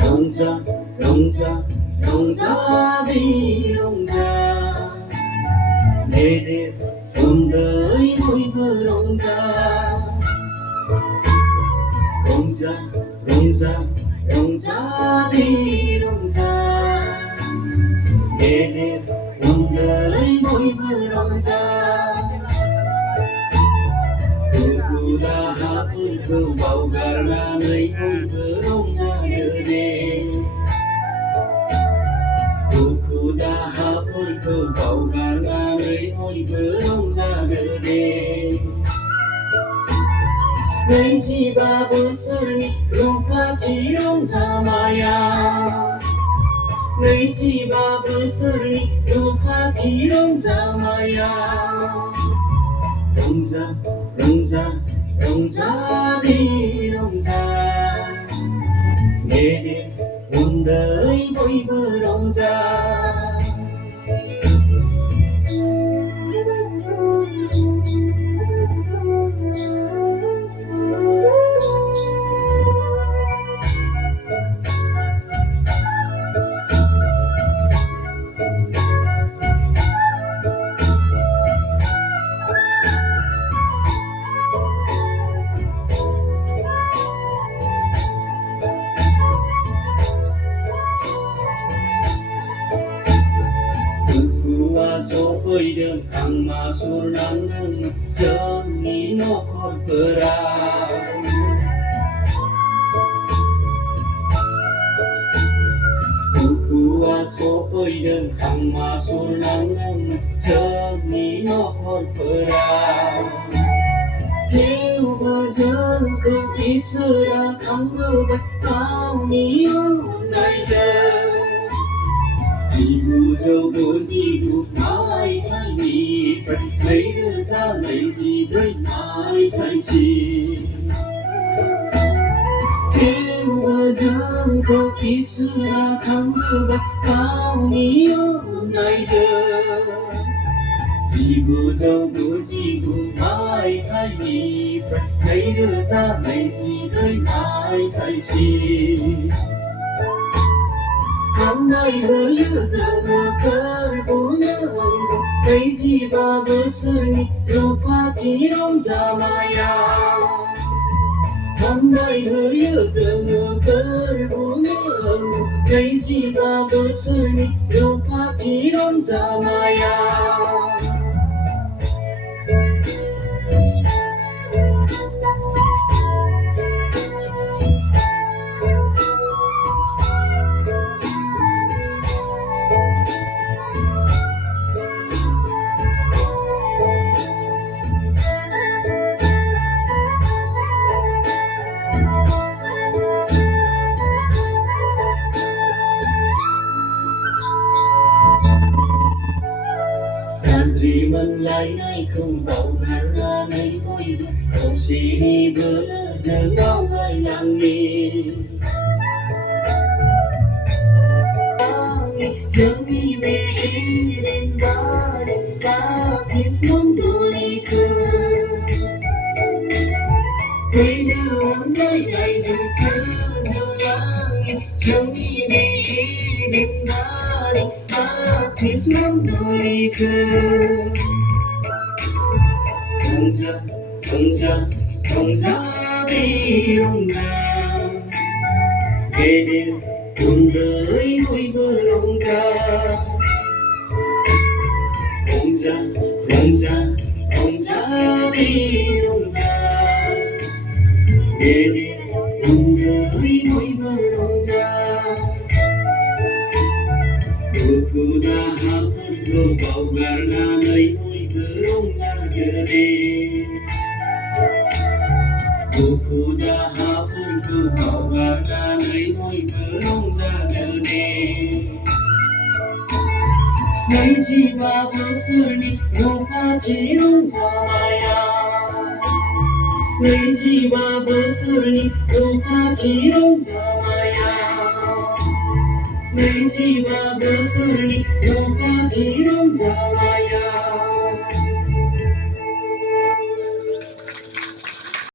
롱자 롱자 롱자 비롱자 내대 온더이 보이브 롱자 롱자 롱자 롱자 비롱자 내대 온더이 보이브 롱자 누구다 하필 그 바우갈만의 보이브 롱자들에 누구다 하필 그 바우갈만의 보이브 롱자들에 내 집 아버스니 루파지 롱자마야 내 집 아버스니 루파지 롱자마야 롱자 롱자 롱자 비롱자 내대 온더이 보이브 롱자 소이든 강마술 남는 정이 놓고 거라 그와 소이든 강마술 남는 정이 놓고 거라 태우고전 그 이스라 강물을 가오니 onnanwi 지구저 보지구 나이 타이니 lấy ra lấy gì với nai thay chi kêu bờ dương câu ký xưa thắm mưa cao ni onnanwi 지구저 보지구 나이 타이니 lấy ra lấy gì với nai thay chi Hôm nay hỡi giờ mơ cơn bố nhớ Cái gì bà bơ sơi Lô pha chỉ đông ra maya Hôm nay hỡi giờ mơ cơn bố nhớ Cái gì bà bơ sơi Lô pha chỉ đông ra maya Vì mình lại nay không bảo hàng ra này thôi không chỉ đi bữa giờ đau hai làng đi chẳng đi về đến ba thì sống đôi cơ thấy đưa dây này dừng cứ dừng lắng chẳng đi về đến ba thì sống đôi cơ 롱자 비롱자 내대 온더이 보이브 롱자 롱자 비롱자 내대 온더이 보이브 롱자 누구다 하필 그 바우갈만의 보이브 롱자들에 누구다 하필 그 바우갈만의 보이브 롱자들에 내 집 아버스니 루파지 롱자마야 내 집 아버스니 루파지 롱자마야 내 집 아버스니 루파지 롱자마야